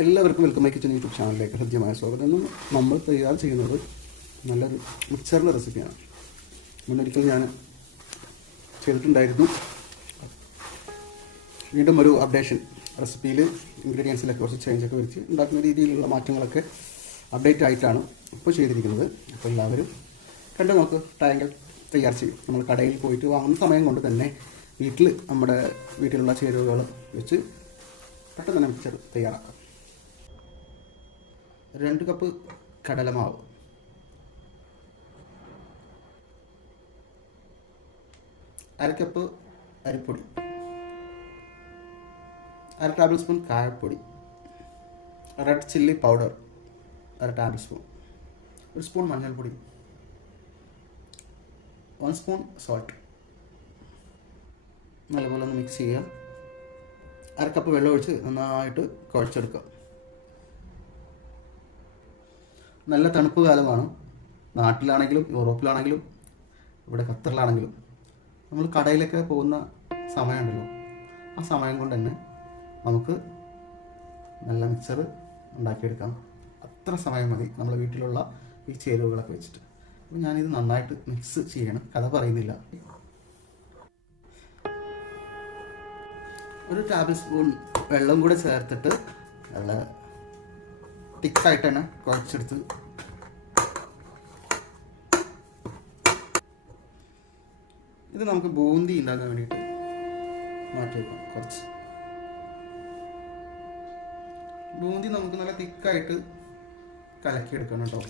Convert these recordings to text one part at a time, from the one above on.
എല്ലാവർക്കും welcome my kitchen YouTube ചാനലിലേക്ക് ഹൃദ്യമായ സ്വാഗതം. നമ്മൾ തയ്യാർ ചെയ്യുന്നത് നല്ലൊരു മിക്സറിൻ്റെ റെസിപ്പിയാണ്. മുന്നൊരിക്കൽ ഞാൻ ചെയ്തിട്ടുണ്ടായിരുന്നു. വീണ്ടും ഒരു അപ്ഡേഷൻ റെസിപ്പിയിൽ ഇൻഗ്രീഡിയൻസിലൊക്കെ കുറച്ച് ചേഞ്ചൊക്കെ വരുത്തി ഉണ്ടാക്കുന്ന രീതിയിലുള്ള മാറ്റങ്ങളൊക്കെ അപ്ഡേറ്റ് ആയിട്ടാണ് ഇപ്പോൾ ചെയ്തിരിക്കുന്നത്. അപ്പോൾ എല്ലാവരും കണ്ട് നമുക്ക് ടാങ്കൽ തയ്യാർ ചെയ്യും. നമ്മൾ കടയിൽ പോയിട്ട് വാങ്ങുന്ന സമയം കൊണ്ട് തന്നെ നമ്മുടെ വീട്ടിലുള്ള ചേരുവകൾ വെച്ച് പെട്ടെന്ന് തന്നെ മിക്സർ തയ്യാറാക്കാം. 2 കപ്പ് കടലമാവ്, 1/2 കപ്പ് അരിപ്പൊടി, 1/2 ടേബിൾ സ്പൂൺ കായപ്പൊടി, red chilli powder 1/2 table spoon, 1 spoon മഞ്ഞൾപ്പൊടി, 1 സ്പൂൺ സോൾട്ട്. നല്ലപോലെ ഒന്ന് മിക്സ് ചെയ്യുക. 1/2 കപ്പ് വെള്ളം ഒഴിച്ച് നന്നായിട്ട് കുഴച്ചെടുക്കുക. നല്ല തണുപ്പ് കാലമാണ്. നാട്ടിലാണെങ്കിലും യൂറോപ്പിലാണെങ്കിലും ഇവിടെ ഖത്തറിലാണെങ്കിലും നമ്മൾ കടയിലൊക്കെ പോകുന്ന സമയമുണ്ടല്ലോ, ആ സമയം കൊണ്ട് തന്നെ നമുക്ക് നല്ല മിക്സർ ഉണ്ടാക്കിയെടുക്കാം. അത്ര സമയം മതി നമ്മൾ വീട്ടിലുള്ള ഈ ചേരുവകളൊക്കെ വെച്ചിട്ട്. അപ്പോൾ ഞാനിത് നന്നായിട്ട് മിക്സ് ചെയ്യണം, കഥ പറയുന്നില്ല. 1 ടേബിൾ സ്പൂൺ വെള്ളം കൂടെ ചേർത്തിട്ട് നല്ല തിക്കായിട്ട് തന്നെ കുഴച്ചെടുത്ത് ഇത് നമുക്ക് ബൂന്തി ഉണ്ടാക്കാൻ വേണ്ടിയിട്ട് മാറ്റി വയ്ക്കാം. കുറച്ച് ബൂന്തി നമുക്ക് നല്ല തിക്കായിട്ട് കലക്കിയെടുക്കണം കേട്ടോ.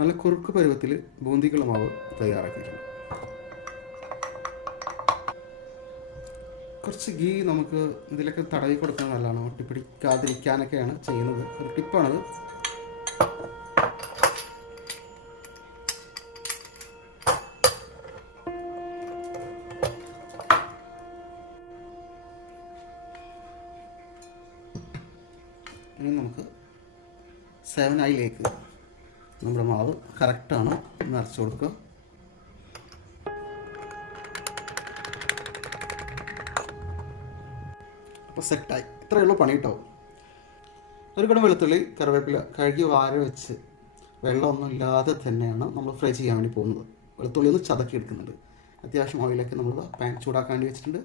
നല്ല കുറുക്ക് പരുവത്തിൽ ബൂന്തിക്കുള്ള മാവ് തയ്യാറാക്കിയിട്ടുണ്ട്. കുറച്ച് ഗീ നമുക്ക് ഇതിലൊക്കെ തടവി കൊടുക്കാൻ നല്ലതാണ്. ഒട്ടിപ്പിടിക്കാതിരിക്കാനൊക്കെയാണ് ചെയ്യുന്നത്. ഒരു ടിപ്പാണത്. ഇനി നമുക്ക് 7i നമ്മുടെ മാവ് കറക്റ്റാണ് നിറച്ച് കൊടുക്കുക. അപ്പോൾ സെറ്റായി. ഇത്രയേ ഉള്ളൂ പണി കേട്ടോ. ഒരു കടം വെളുത്തുള്ളി, കറിവേപ്പില കഴുകി വാര വെച്ച് വെള്ളമൊന്നും ഇല്ലാതെ തന്നെയാണ് നമ്മൾ ഫ്രൈ ചെയ്യാൻ വേണ്ടി പോകുന്നത്. വെളുത്തുള്ളി ഒന്ന് ചതക്കി എടുക്കുന്നുണ്ട്. അത്യാവശ്യം ഓയിലൊക്കെ നമ്മൾ പാൻ ചൂടാക്കാൻ വേണ്ടി വെച്ചിട്ടുണ്ട്.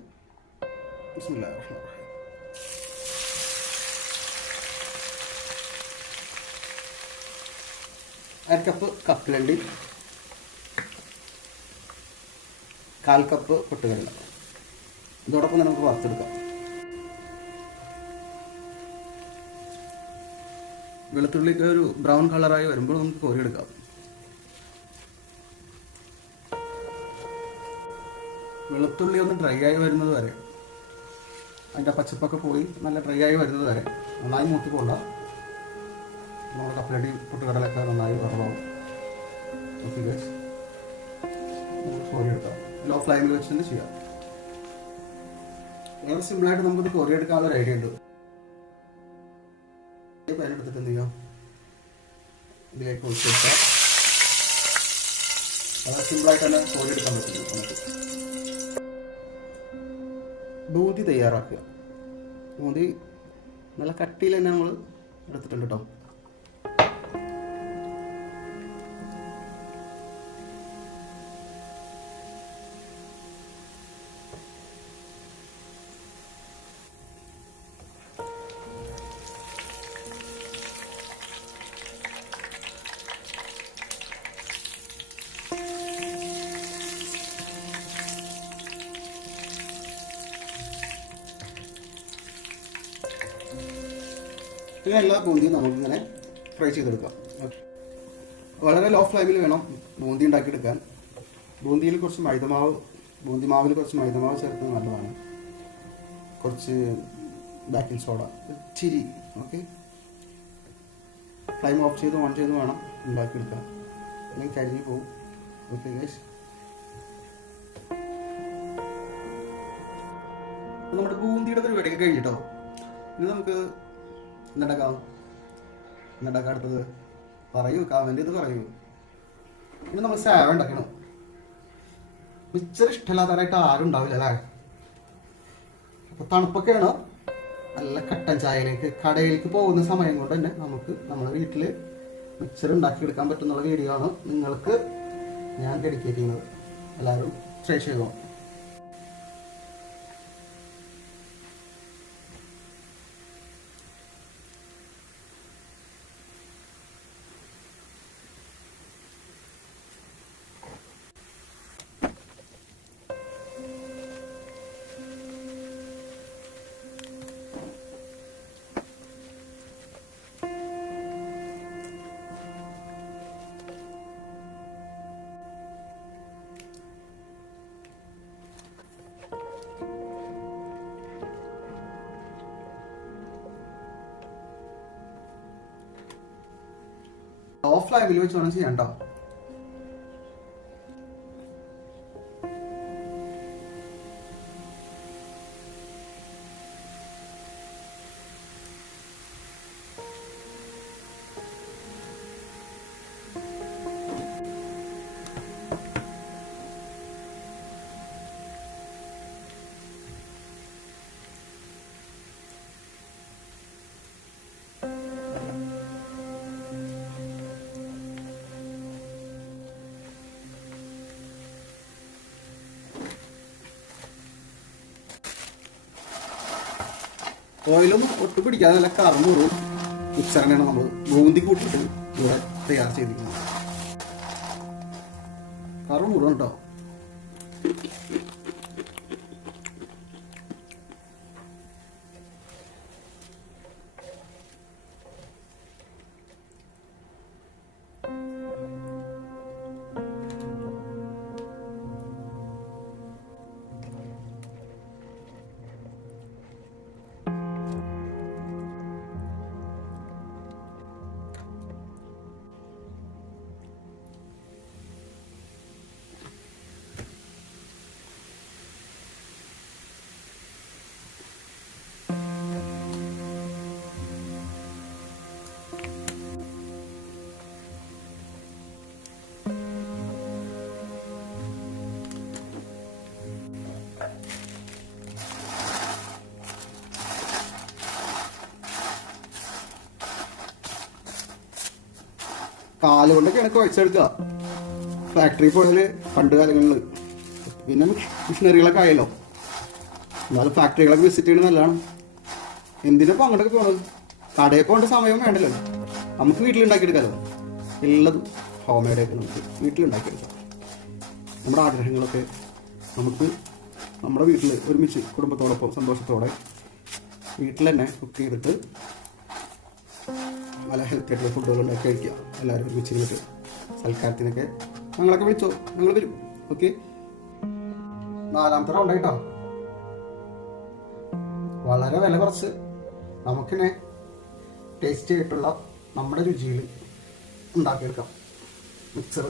ബിസ്മില്ലാഹിർ റഹ്മാനിർ റഹീം. അര കപ്പ് കപ്പലണ്ടി, 1/4 കപ്പ് പൊട്ടുകടല. ഇതോടൊപ്പം തന്നെ നമുക്ക് വറുത്തെടുക്കാം. വെളുത്തുള്ളിക്ക് ഒരു ബ്രൗൺ കളറായി വരുമ്പോൾ നമുക്ക് കോരിയെടുക്കാം. വെളുത്തുള്ളി ഒന്ന് ഡ്രൈ ആയി വരുന്നത് വരെ, അതിൻ്റെ പച്ചപ്പൊക്കെ പോയി നല്ല ഡ്രൈ ആയി വരുന്നത് വരെ നന്നായി മൂട്ടിക്കൊണ്ട നമ്മുടെ കപ്പലണ്ടി പൊട്ടുകടലൊക്കെ നന്നായി വറവാകും. കോരിയെടുക്കാം. ലോ ഫ്ലെയിമിൽ വെച്ച് തന്നെ ചെയ്യാം. വളരെ സിമ്പിളായിട്ട് നമുക്കിത് കോരിയെടുക്കാനുള്ള ഒരു ഐഡിയ ഉണ്ട്. എടുത്തിട്ട് എന്ത് ചെയ്യാം, ഇതിലേക്ക് ഒഴിച്ച് വെച്ചാൽ വളരെ സിമ്പിളായിട്ട് തന്നെ കോരിയെടുക്കാൻ പറ്റുന്നു. നമുക്ക് ബൂന്തി തയ്യാറാക്കുക. ബൂന്തി നല്ല കട്ടിയിൽ തന്നെ നമ്മൾ എടുത്തിട്ടുണ്ട് കേട്ടോ. പിന്നെ എല്ലാ ബൂന്തിയും നമുക്കിങ്ങനെ ഫ്രൈ ചെയ്തെടുക്കാം. വളരെ ലോ ഫ്ലെയിമിൽ വേണം ബൂന്തി ഉണ്ടാക്കിയെടുക്കാൻ. ബൂന്തി മാവിൽ കുറച്ച് മൈദമാവ് ചേർക്കുന്നത് നല്ലതാണ്. കുറച്ച് ബേക്കിംഗ് സോഡ, ഇച്ചിരി. ഓക്കെ, ഫ്ലെയിം ഓൺ ചെയ്ത് വേണം ഉണ്ടാക്കിയെടുക്കാൻ, അല്ലെങ്കിൽ കരിഞ്ഞു പോകും. ഓക്കെ ഗൈസ്, നമ്മുടെ ബൂന്തിയുടെ പരിപാടിയൊക്കെ കഴിഞ്ഞിട്ടോ. ഇനി നമുക്ക് എന്തുണ്ടാക്കാം അടുത്തത് പറയൂ, കമന്റ് ചെയ്ത് പറയൂ. ഇനി നമ്മൾ സേവ ഉണ്ടാക്കണം. മിച്ചർ ഇഷ്ടമില്ലാത്തവരായിട്ട് ആരും ഉണ്ടാവില്ല അല്ലേ? അപ്പോൾ തണുപ്പൊക്കെയാണ്. നല്ല കട്ടൻ ചായയിലേക്ക് കടയിലേക്ക് പോകുന്ന സമയം കൊണ്ട് തന്നെ നമുക്ക് നമ്മുടെ വീട്ടിൽ മിക്സർ ഉണ്ടാക്കിയെടുക്കാൻ പറ്റുന്ന വീഡിയോ ആണ് നിങ്ങൾക്ക് ഞാൻ ഡെഡിക്കേറ്റ് ചെയ്യുന്നത്. എല്ലാവരും ട്രൈ ചെയ്തോ. ഓഫ് ഫ്ലെയിമിൽ വെച്ച് വേണം ചെയ്യാൻ കേട്ടോ. ഓയിലും ഒട്ടും പിടിക്കാതെ നല്ല കറന്നൂറും മിക്സറിനെയാണ് നമ്മൾ ബൂന്തി കൂട്ടിട്ട് ഇവിടെ തയ്യാർ ചെയ്തിരിക്കുന്നത്. കറന്നൂറും കേട്ടോ. കാലുകൊണ്ടൊക്കെയാണ് കുഴച്ചെടുക്കുക. ഫാക്ടറി പോയാൽ പണ്ട് കാലങ്ങളിൽ പിന്നെ മിഷനറികളൊക്കെ ആയല്ലോ. എന്നാലും ഫാക്ടറികളൊക്കെ വിസിറ്റ് ചെയ്യുന്നത് നല്ലതാണ്. എന്തിനാപ്പോൾ അങ്ങോട്ടൊക്കെ പോകണത്? കടയിൽ പോകേണ്ട സമയം വേണ്ടല്ലോ. നമുക്ക് വീട്ടിലുണ്ടാക്കിയെടുക്കാമല്ലോ. എല്ലാതും ഹോം മെയ്ഡായിട്ട് നമുക്ക് വീട്ടിലുണ്ടാക്കിയെടുക്കാം. നമ്മുടെ ആഗ്രഹങ്ങളൊക്കെ നമുക്ക് നമ്മുടെ വീട്ടിൽ ഒരുമിച്ച് കുടുംബത്തോടൊപ്പം സന്തോഷത്തോടെ വീട്ടിൽ തന്നെ കുക്ക് ചെയ്തിട്ട് നല്ല ഹെൽത്തി ആയിട്ടുള്ള ഫുഡുകളുണ്ടാക്കി കഴിക്കുക. എല്ലാവരും ഒരുമിച്ചിരുന്നിട്ട് സൽക്കാരത്തിനൊക്കെ ഞങ്ങളൊക്കെ വിളിച്ചോ, ഞങ്ങൾ വരും. ഓക്കെ, 4ാമത്തെ റൗണ്ടായിട്ടോ. വളരെ വില കുറച്ച് നമുക്കിനെ ടേസ്റ്റി ആയിട്ടുള്ള നമ്മുടെ രുചിയിൽ ഉണ്ടാക്കിയെടുക്കാം മിക്സർ.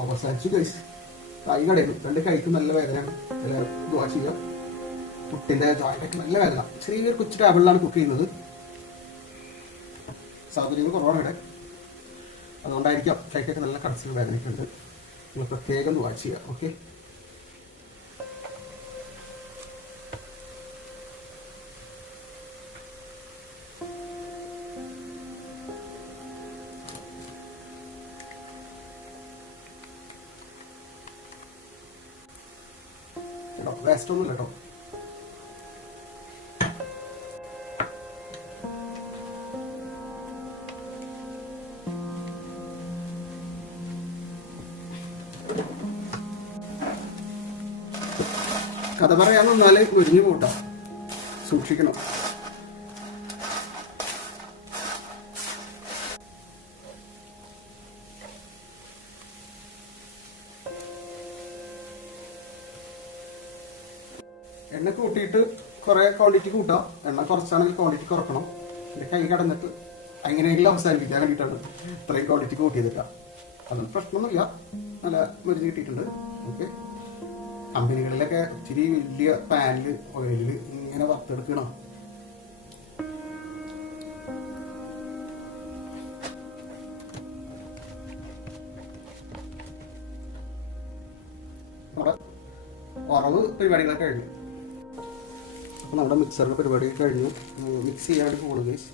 അവസാനിച്ചു ഗൈസ്. കൈ കടയുന്നു. 2 കൈക്ക് നല്ല വേദനയാണ്. എല്ലാവരും ദുആ ചെയ്യുക. പുട്ടിൻ്റെ ജോയിൻ്റൊക്കെ നല്ല വേദന. ചെറിയൊരു കൊച്ചു ടേബിളിലാണ് കുക്ക് ചെയ്യുന്നത്. സൗകര്യങ്ങൾ കുറവാണ് ഇവിടെ. അതുകൊണ്ടായിരിക്കാം കൈക്കൊക്കെ നല്ല കടച്ചിൽ വേദനയ്ക്കുണ്ട്. നിങ്ങൾ പ്രത്യേകം ദുആ ചെയ്യുക. ഓക്കെ, വേസ്റ്റ് ഒന്നുമില്ല കേട്ടോ. കഥ പറയാൻ നിന്നാല് മുരിഞ്ഞു പോട്ടാ, സൂക്ഷിക്കണം. എണ്ണ കൂട്ടിയിട്ട് കുറേ ക്വാണ്ടിറ്റി കൂട്ടാം. എണ്ണ കുറച്ചാണെങ്കിൽ ക്വാണ്ടിറ്റി കുറക്കണം. എൻ്റെ കൈ കടന്നിട്ട് എങ്ങനെയെങ്കിലും അവസാനിപ്പിക്കാൻ വേണ്ടിയിട്ടാണ് ഇത്രയും ക്വാണ്ടിറ്റി കൂട്ടിയതിട്ടാ. അതൊന്നും പ്രശ്നമൊന്നുമില്ല. നല്ല മുരിഞ്ഞ് കിട്ടിയിട്ടുണ്ട്. ഓക്കെ. കമ്പനികളിലൊക്കെ ഇച്ചിരി വലിയ പാനിൽ ഓയിലിൽ ഇങ്ങനെ വറുത്തെടുക്കണം. നമ്മുടെ വറവ് പരിപാടികളൊക്കെ കഴിഞ്ഞു. അപ്പോൾ നമ്മുടെ മിക്സറിൻ്റെ പരിപാടി കഴിഞ്ഞു. മിക്സ് ചെയ്യാണ്ട് പോകുന്നു ഗൈസ്.